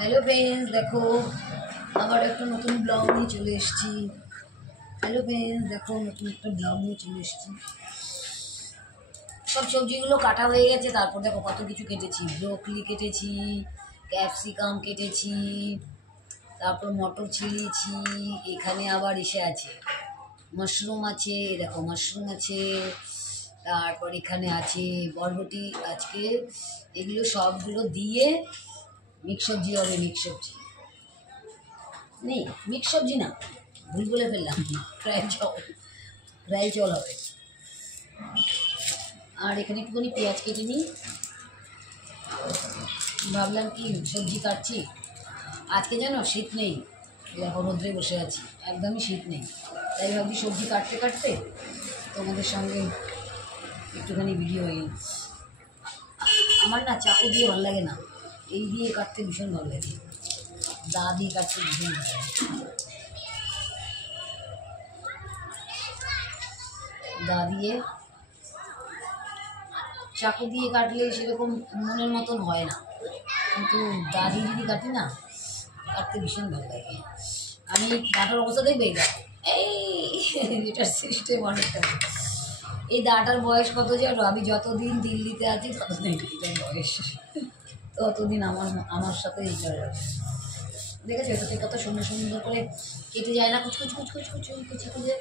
Hello friends देखो আবার একটা নতুন ব্লগ নিয়ে চলে এসেছি। হ্যালো फ्रेंड्स দেখো নতুন একটা ব্লগ নিয়ে চলে এসেছি। সব সবজিগুলো কাটা হয়ে গেছে, তারপর দেখো কত কিছু কেটেছি। ব্রোকলি কেটেছি, ক্যাপসিকাম কেটেছি, তারপর মটর ছিলিয়েছি। এখানে আবার এসে আছে মাশরুম আছে, দেখো মাশরুম আছে, তারপর এখানে আছে বরবটি। আজকে এগুলো সবগুলো দিয়ে মিক্স সবজি হবে। মিক্স সবজি নেই, মিক্স সবজি না, ভুল বলে ফেললাম, ফ্রাই চাউল হবে। আর এখানে একটুখানি পেঁয়াজ কেটে নিই, ভাবলাম কি সবজি কাটছি। আজকে যেন শীত নেই, দেখো রোদ্রে বসে আছি, একদমই শীত নেই। তাই ভাবছি সবজি কাটতে কাটতে তোমাদের সঙ্গে একটুখানি ভিডিও হয়ে। আমার না চাকু দিয়ে ভালো লাগে না, এই দিয়ে কাটতে ভীষণ ভালো লাগে, দা দিয়ে কাটতে ভীষণ ভালো লাগে। দা দিয়ে চাকু দিয়ে কাটলে সেরকম মনের মতন হয় না, কিন্তু দা দিয়ে যদি কাটি না কাটতে ভীষণ ভালো লাগে। আমি দাটার অবস্থা দেখবে, এই এটার সিস্টেম অনেকটা। এই দাটার বয়স কত জানো? আমি যতদিন দিল্লিতে আছি ততদিন এটার বয়স, ততদিন আমার সাথে এইটা দেখেছো। এটাতে কত সুন্দর সুন্দর করে কেটে যায় না, কুচকুচ কুচকুচ কুচি কুচি কুচে।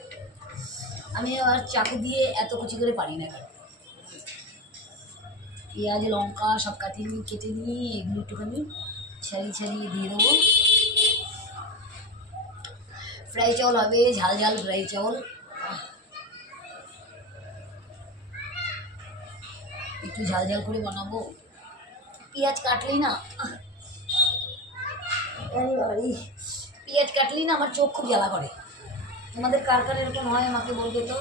আমি আর চাকু দিয়ে এত কুচি করে পারি না কাটতে। পেঁয়াজ লঙ্কা সব কেটে নিয়ে এগুলো একটুখানি ছাড়িয়ে দিয়ে দেবো। ফ্রাই চাউল হবে, ঝাল ঝাল ফ্রাই চাউল। একটু ঝাল ঝাল করে বানাবো। পেঁয়াজ কাটলেই না পেঁয়াজ কাটলেই না আমার চোখ খুব জ্বালা করে। তোমাদের কার কার এরকম হয় আমাকে বলবে তো।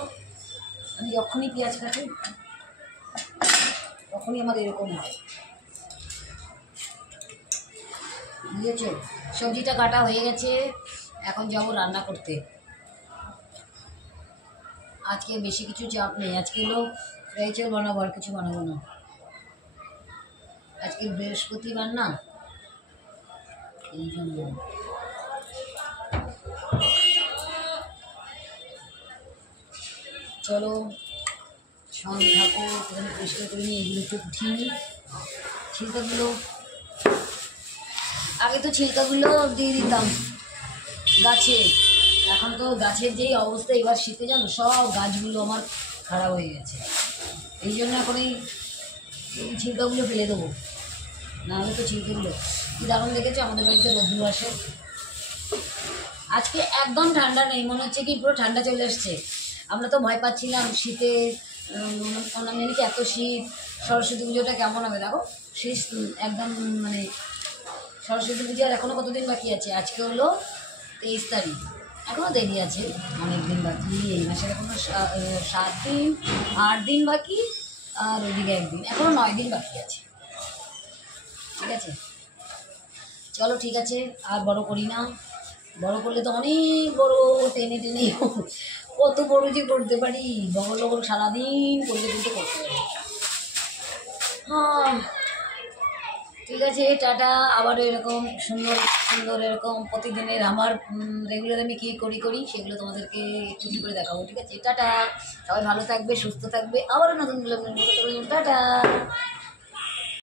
আমি যখনই পেঁয়াজ কাটি তখনই আমার এরকম হয়, বুঝেছ। সবজিটা কাটা হয়ে গেছে, এখন যাবো রান্না করতে। আজকে বেশি কিছু চাপ নেই, আজকে হলো ফ্রাই চাউল বানাবো, আর কিছু বানাবো না। আজকে বৃহস্পতিবার না, এই জন্য। চলো সঙ্গে থাকো, এখানে পরিষ্কার করে নিয়ে এগুলো একটু উঠিয়ে নিই। ছিলকাগুলো আগে তো ছিলকাগুলো দিয়ে দিতাম গাছে, এখন তো গাছের যেই অবস্থা এবার শীতে জানো, সব গাছগুলো আমার খারাপ হয়ে গেছে। এই জন্য এখন এই ছিলকাগুলো ফেলে দেবো, নাহলে তো ছিলকাগুলো কি দারুণ দেখেছো। আমাদের বাড়িতে রোদ্দুর আসে। আজকে একদম ঠান্ডা নেই, মনে হচ্ছে কি পুরো ঠান্ডা চলে এসছে। আমরা তো ভয় পাচ্ছিলাম শীতে, জানি কি এত শীত, সরস্বতী পুজোটা কেমন হবে। দেখো শীত একদম, মানে সরস্বতী পুজো আর এখনও কতদিন বাকি আছে। আজকে হলো 23 তারিখ, এখনও দেরি আছে, অনেক দিন বাকি। এই মাসের এখনও 7 দিন 8 দিন বাকি, আর ওইদিকে একদিন, এখনও 9 দিন বাকি আছে। ঠিক আছে, চলো ঠিক আছে, আর বড় করি না। বড় করলে তো অনেক বড়, টেনে টেনে কত বড় যে করতে পারি, বগল বগল সারাদিন করতে করতে পারি। হ্যাঁ ঠিক আছে, টাটা। আবারও এরকম সুন্দর সুন্দর এরকম প্রতিদিনের আমার রেগুলার আমি কী করি সেগুলো তোমাদেরকে একটু করে দেখাবো। ঠিক আছে, টাটা। সবাই ভালো থাকবে, সুস্থ থাকবে। আবারও নতুন টাটা।